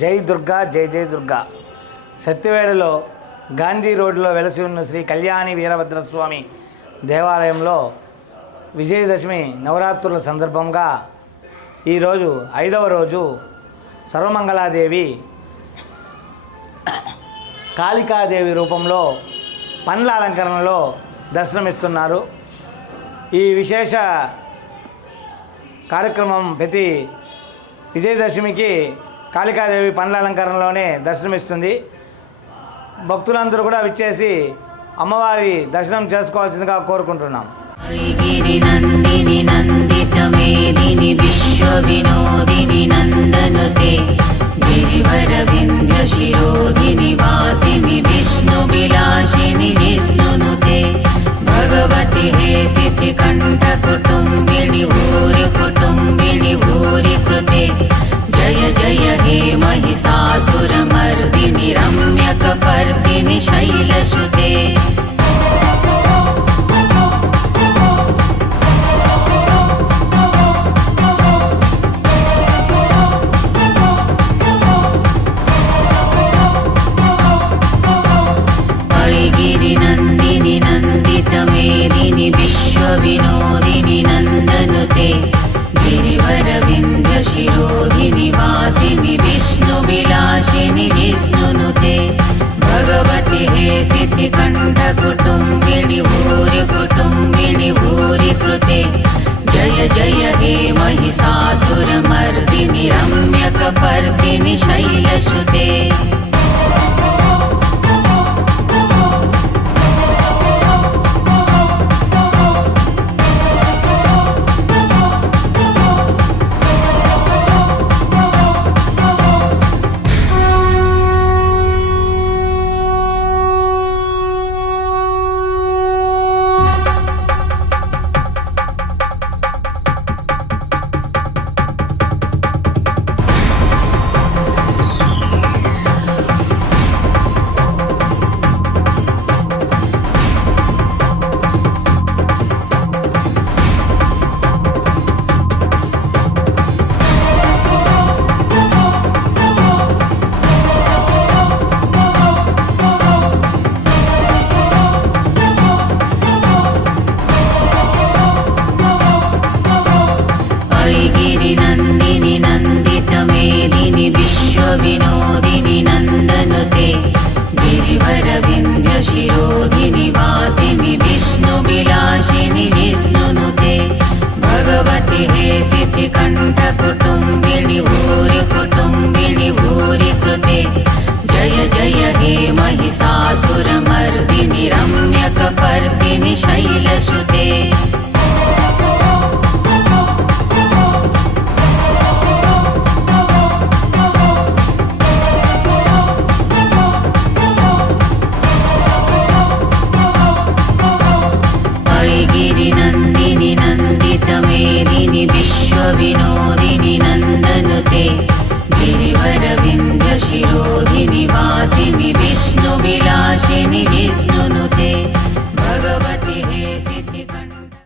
జై దుర్గా జై జై దుర్గా. సత్యవేడలో గాంధీ రోడ్డులో వెలసి ఉన్న శ్రీ కళ్యాణి వీరభద్రస్వామి దేవాలయంలో విజయదశమి నవరాత్రుల సందర్భంగా ఈరోజు 5వ రోజు సర్వమంగళాదేవి కాళికాదేవి రూపంలో పండ్ల అలంకరణలో దర్శనమిస్తున్నారు. ఈ విశేష కార్యక్రమం ప్రతి విజయదశమికి కాళికాదేవి పండ్ల అలంకరణలోనే దర్శనమిస్తుంది. భక్తులందరూ కూడా విచ్చేసి అమ్మవారి దర్శనం చేసుకోవాల్సిందిగా కోరుకుంటున్నాం. నందిని నందిత మేదిని విశ్వ వినోదిని నందనుతే గిరివర వింధ్య శిరోధిని వాసిని విష్ణు విలాసిని విష్ణునుతే భగవతి హే సిద్ధి కంఠ కుటుంబిని భూరి కృతే జయ జయ హే महिषासुरमर्दिनि रम्यकपर्दिनि शैलसुते गिरिनन्दिनि नन्दितमेदिनि विश्वविनोदिनि नन्दनुते गिरिवरविन्ध्य शिरोधिनि वासिनि विष्णुविलासिनि विष्णुनुते भगवति हे सिद्धिकण्ठ कुटुम्बिनि भूरि कृते जय जय हे महिषासुरमर्दिनि रम्यकपर्दिनि शैलसुते गिरिनन्दिनि नन्दितमेदिनि विश्वविनोदिनि नन्दनुते गिरिवरविन्ध्य शिरोधिनि वासिनि विष्णुविलासिनि विष्णुनुते भगवति हे सिद्धिकण्ठ कुटुम्बिनि भूरि कृते जय जय हे महिषासुरमर्दिनि रम्यकपर्दिनि शैलसुते गिरिनन्दिनि नन्दितमेदिनि विश्वविनोदिनि नन्दनुते गिरिवरविन्ध्य शिरोधिनि वासिनि विष्णुविलासिनि विष्णु